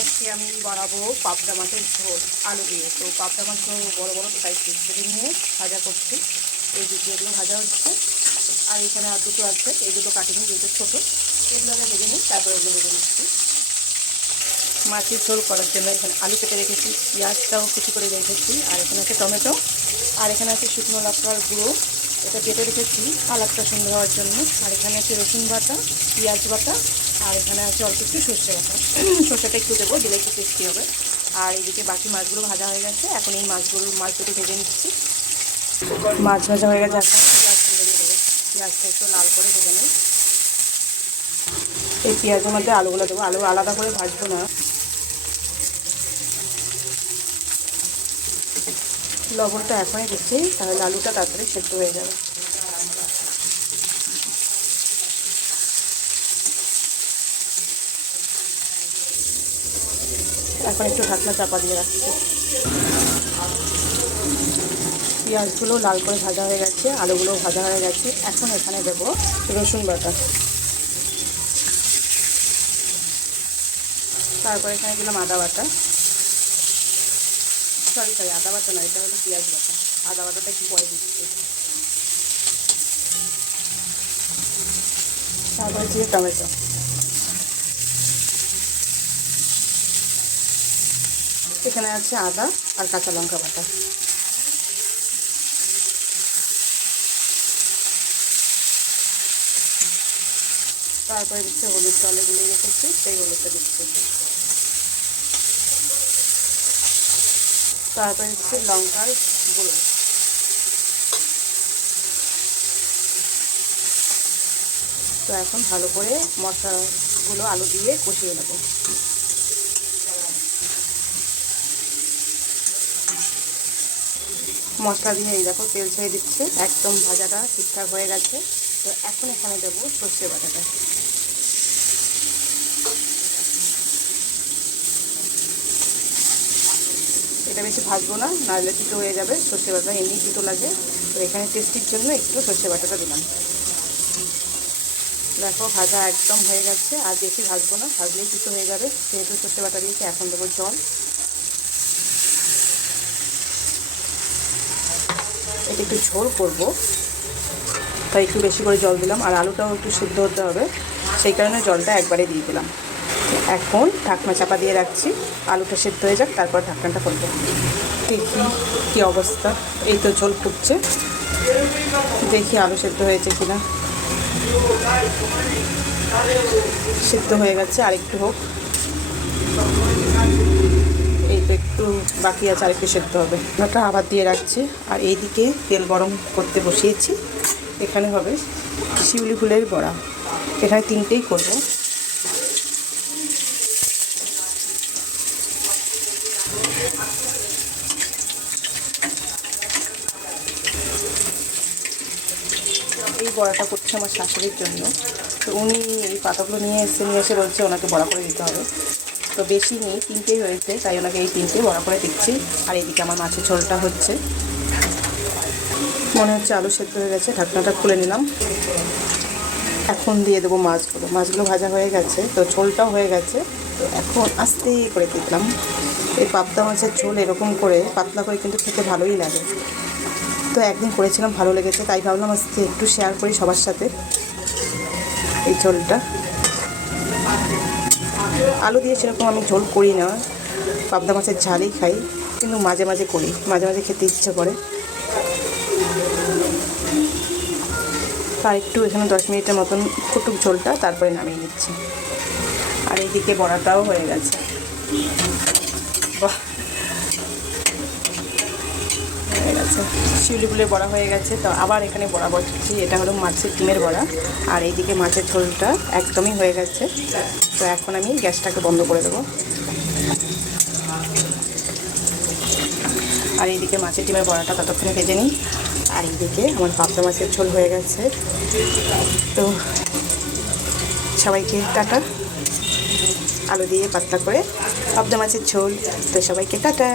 আজকে আমি বানাবো পাবদা মাছের ঝোল আলু দিয়ে। তো পাবদা মাছ বড় বড় সাইজ পিস করে নিয়ে ভাজা করছি। এই দুটো এগুলো ভাজা হচ্ছে, আর এখানে আর দুটো আছে, এই দুটো কাটিনি, দুটো ছোটো, এগুলোকে ভেজে নিই, তারপরে এগুলো ভেজে নিচ্ছি। মাছের ঝোল করার জন্য এখানে আলু কেটে রেখেছি, পেঁয়াজটাও কুচি করে রেখেছি, আর এখানে আছে টমেটো, আর এখানে আছে শুকনো লঙ্কার গুঁড়ো, এটা কেটে রেখেছি কালারটা সুন্দর হওয়ার জন্য। আর এখানে আছে রসুন বাটা, পেঁয়াজ বাটা, আর এখানে আছে অল্প একটু সর্ষে বাটা। সর্ষেটা একটু দেবো, দিলে একটু টেস্টি হবে। আর এইদিকে বাকি মাছগুলো ভাজা হয়ে গেছে, এখন এই মাছ দুটো ভেজে নিচ্ছি। মাছ ভাজা হয়ে গেছে, এখন পেঁয়াজগুলো দিয়ে দেবো। পেঁয়াজটা একটু লাল করে ভেজে নিই। এই পেঁয়াজের মধ্যে আলুগুলো দেবো, আলু আলাদা করে ভাজবো না। লবণটা এখনই দিচ্ছি, তাহলে আলুটা তাড়াতাড়ি সেদ্ধ হয়ে যাবে। এখন একটু ঢাকনা চাপা দিয়ে রাখছি। পেঁয়াজগুলো লাল করে ভাজা হয়ে গেছে, আলুগুলো ভাজা হয়ে গেছে। এখন এখানে দেবো রসুন বাটা, তারপরে এখানে দিলাম আদা বাটা, সরি আদা বাটা না, এটা হলো পেঁয়াজ বাটা। আদা বাটাটা একটু পরে দিচ্ছি। তারপরে দিয়ে টমেটো, এখানে আছে আদা আর কাঁচা লঙ্কা বাটা। তারপরে দিচ্ছে হলুদ, জলে গুলিয়ে রেখেছি, সেই হলুদটা দিচ্ছি। তারপরে দিচ্ছি লঙ্কার গুঁড়ো। তো এখন ভালো করে মশলাগুলো আলু দিয়ে কষিয়ে নেব। মশলা দিয়ে এই দেখো তেল ছেড়ে দিচ্ছে, একদম ভাজাটা ঠিকঠাক হয়ে গেছে। তো এখন এখানে দেবো সর্ষে বাটাটা। এটা বেশি ভাজবো না, নাহলে তিতো হয়ে যাবে। সর্ষে বাটা এমনি তিতো লাগে, তো এখানে টেস্টির জন্য একটু সর্ষে বাটাটা দিলাম। দেখো ভাজা একদম হয়ে গেছে, আর বেশি ভাজবো না, ভাজলেই তিতো হয়ে যাবে, যেহেতু সর্ষে বাটা দিয়েছি। এখন দেবো জল, এটা একটু ঝোল করবো, তাই একটু বেশি করে জল দিলাম। আর আলুটাও একটু সিদ্ধ হতে হবে, সেই কারণে জলটা একবারে দিয়ে দিলাম। এখন ঢাকনা চাপা দিয়ে রাখছি, আলুটা সিদ্ধ হয়ে যাক, তারপর ঢাকনাটা খুলবো। দেখি কী অবস্থা। এই তো ঝোল ফুটছে, দেখি আলু সিদ্ধ হয়েছে কিনা। সিদ্ধ হয়ে গেছে, আর একটু হোক। এই তো একটু বাকি আছে, আর একটু সিদ্ধ হবে। ওটা আবার দিয়ে রাখছি। আর এইদিকে তেল গরম করতে বসিয়েছি। এখানে হবে শিউলি ফুলের বড়া, এখানে 3টেই করবো। এই বড়াটা করছে আমার শাশুড়ির জন্য। তো উনি এই পাতাগুলো নিয়ে এসে বলছে ওনাকে বড়া করে দিতে হবে। তো বেশি নেই, 3টেই হয়েছে, তাই ওনাকে এই 3টে বড়া করে দিচ্ছি। আর এইদিকে আমার মাছের ঝোলটা হচ্ছে, মনে হচ্ছে আলু সেদ্ধ হয়ে গেছে। ঢাকনাটা খুলে নিলাম। এখন দিয়ে দেবো মাছগুলো ভাজা হয়ে গেছে, তো ঝোলটাও হয়ে গেছে। তো এখন আস্তে করে দিলাম। এই পাবদা মাছের ঝোল এরকম করে পাতলা করে কিন্তু খেতে ভালোই লাগে। তো একদিন করেছিলাম, ভালো লেগেছে, তাই ভাবলাম আজকে একটু শেয়ার করি সবার সাথে এই ঝোলটা। আলু দিয়ে সেরকম আমি ঝোল করি না, পাবদা মাছের ঝালই খাই, কিন্তু মাঝে মাঝে করি, মাঝে মাঝে খেতে ইচ্ছে করে। আর একটু এখানে 10 মিনিটের মতন ফুটুক ঝোলটা, তারপরে নামিয়ে নিচ্ছি। আর এইদিকে বড়াটাও হয়ে গেছে। বাহ, হয়ে গেছে, শিউলি ফুলের বড়া হয়ে গেছে। তো আবার এখানে বড়া বসাচ্ছি, এটা হলো মাছের ডিমের বড়া। আর এইদিকে মাছের ঝোলটা একদমই হয়ে গেছে। তো এখন আমি গ্যাসটাকে বন্ধ করে দেবো। আর এইদিকে মাছের ডিমের বড়াটা ততক্ষণে ভেজে নিই। আর এইদিকে আমার পাবদা মাছের ঝোল হয়ে গেছে। তো সবাইকে টাটা। আলু দিয়ে পাতলা করে পাবদা মাছের ঝোল। তো সবাইকে টাটা।